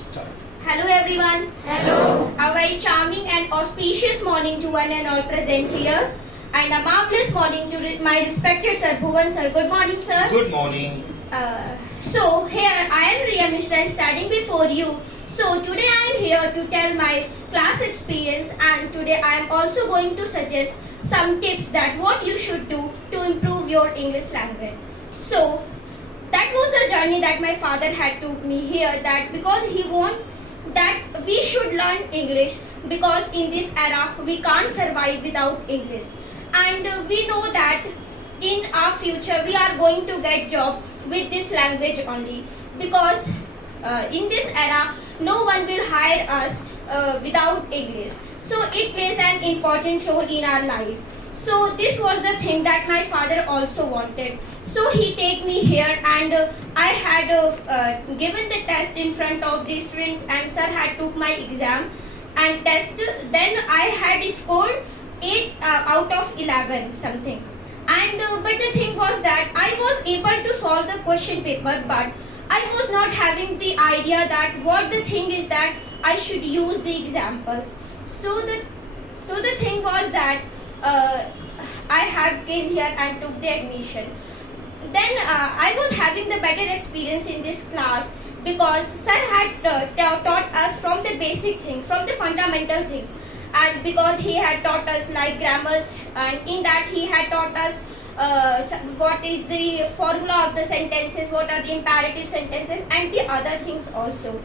Start. Hello everyone. Hello. A very charming and auspicious morning to one and all present here. And a marvelous morning to my respected Sir Bhuvan sir. Good morning sir. Good morning. So here I am Riya Mishra standing before you. So today I am here to tell my class experience, and today I am also going to suggest some tips that what you should do to improve your English language. So that was the journey that my father had took me here, that because he want that we should learn English, because in this era we can't survive without English, and we know that in our future we are going to get job with this language only, because in this era no one will hire us without English. So it plays an important role in our life. So this was the thing that my father also wanted. So he take me here, and I had given the test in front of the students, and sir had took my exam and test. Then I had scored 8 out of 11 something. And but the thing was that I was able to solve the question paper, but I was not having the idea that what the thing is that I should use the examples. So the thing was that I had came here and took the admission. Then I was having the better experience in this class, because sir had taught us from the basic things, from the fundamental things, and because he had taught us like grammars, and in that he had taught us what is the formula of the sentences, what are the imperative sentences, and the other things also.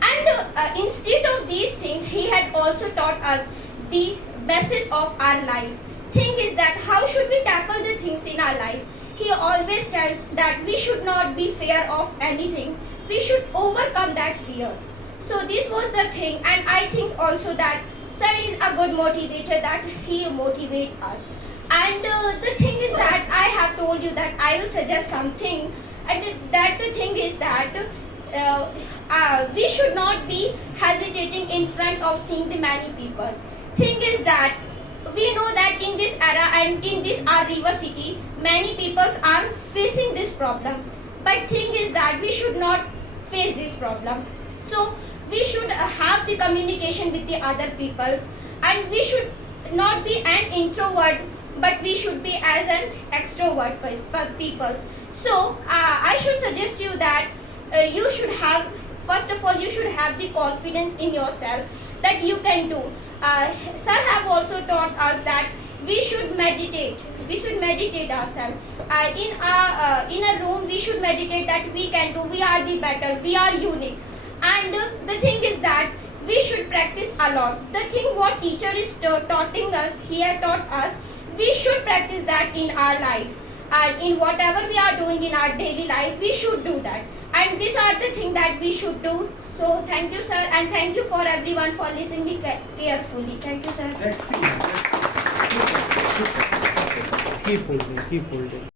And instead of these things, he had also taught us the message of our life. Thing is that how should we tackle the things in our life? He always tells that we should not be fear of anything. We should overcome that fear. So this was the thing, and I think also that sir is a good motivator, that he motivate us. And the thing is that I have told you that I will suggest something, and that the thing is that we should not be hesitating in front of seeing the many people. Thing is that we know that in this era and in this our river city, many people are facing this problem. But thing is that we should not face this problem. So we should have the communication with the other peoples, and we should not be an introvert, but we should be as an extrovert people. So I should suggest you that you should have, first of all, you should have the confidence in yourself that you can do. Sir have also taught us that we should meditate. We should meditate ourselves. In a room, we should meditate that we can do. We are the better. We are unique. And the thing is that we should practice a lot. The thing what teacher is taughting us, he had taught us, we should practice that in our life. And in whatever we are doing in our daily life, we should do that. And these are the things that we should do. So thank you sir, and thank you for everyone for listening carefully. Thank you sir. Excellent. Keep holding.